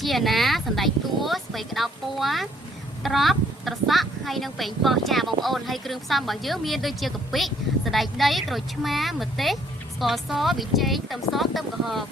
chia ná sẵn đáy túa với cái đào búa trọp trọt sắc hay nâng bệnh vỏ trà bóng ồn hay kêu xăm bằng dưới miên đôi chia cặp bích sẵn đáy đấy rồi chma một tết xò xó bị cháy tầm xót tâm cả hộp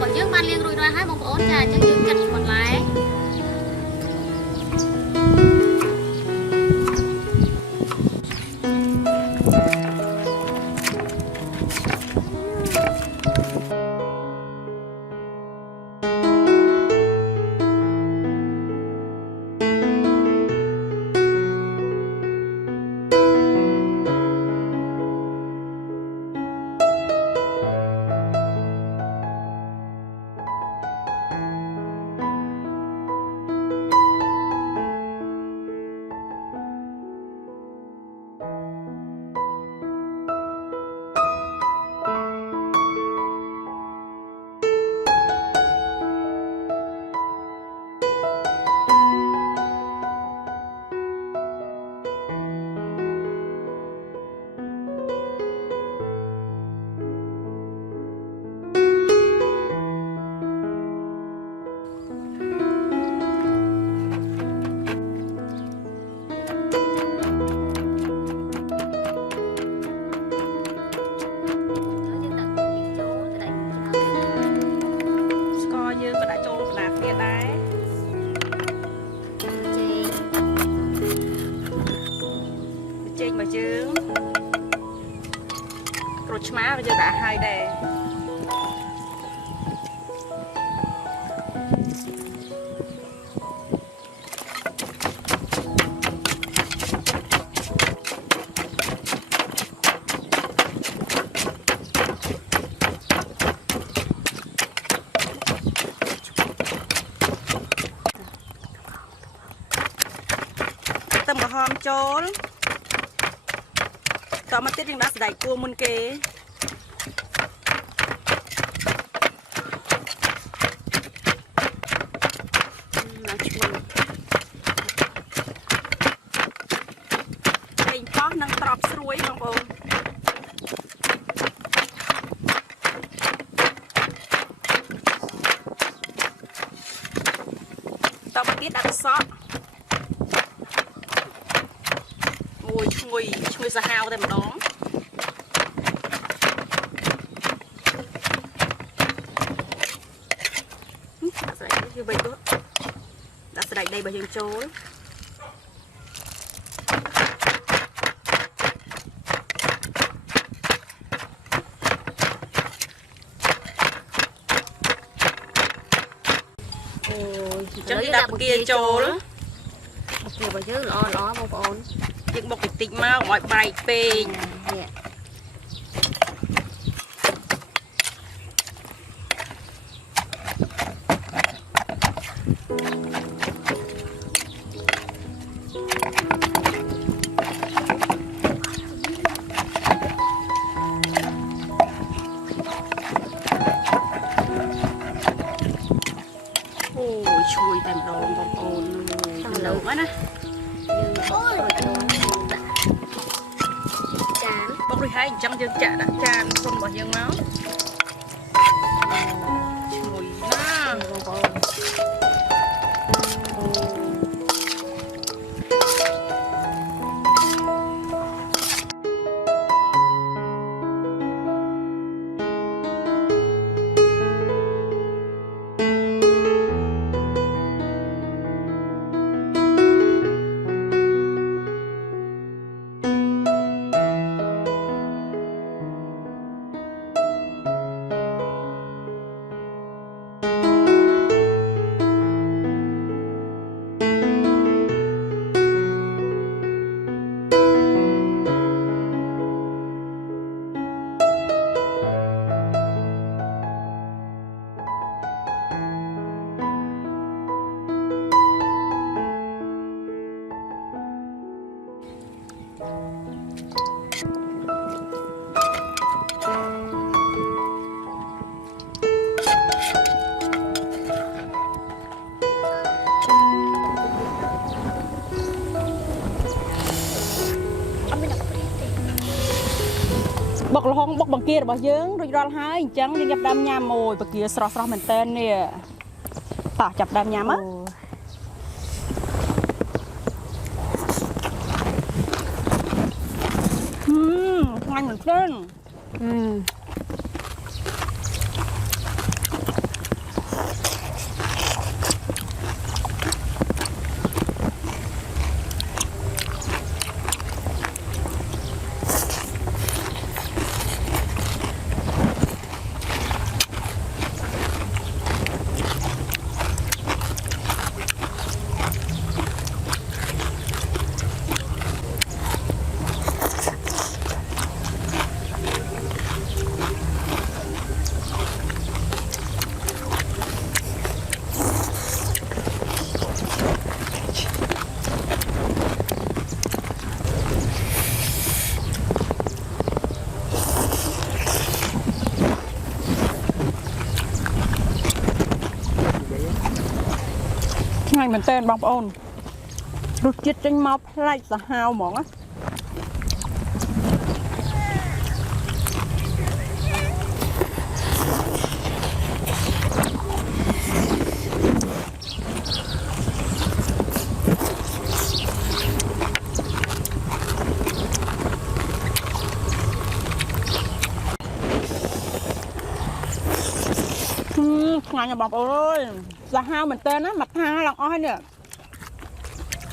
bọn dương ban liên rồi hai bông ổn trà cho dương chặt còn lại mà chứ rồi má bây giờ đã hai đè tâm cả hòm chốnต่อมาติดยังรักสายกลัวมุนเกมาช่วยเป็นพ่อนังตรอบสวยน้องโบต่อมาติดอักษรช่วยสหาวแต่มาน้องดักสไลด์อยู่ใบตัวดักสไลด์ใบยังโจ้จังที่ดับเกียร์โจ้แล้วเกียร์ใบเยอะล้อบอลยังบอกติดมาหอยใบเป็นโอ้ยช่วยแต่ดองบอลเหลวนะbốc đi hai trăm dân chả đã tràn không bỏ dân máu mùi na กละห้องบกบังเกียร์บ่เยิ้งโดยรอให้จังจับดำยามโมยบังเกียร์สระเหมือนเต้นเนี่ยต่อจับดำยามมั้งงานเหมือนเต้นงานเหมือนเต้นบางปอนรู้จิตจังมาพลายสะฮาวหมองอ่ะงานอย่าบอกเอ้ยสะฮาวเหมือนเต้นนะมัดฮาหลังอ้อยเนี่ย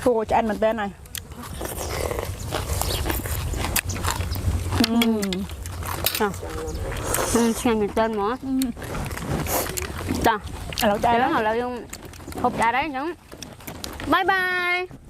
โอ้จะอันเหมือนเต้นไหนงานเหมือนเต้นหมอจ้ะ เราใจ Đấy แล้ว là hộp trà đấy nhá. Bye bye.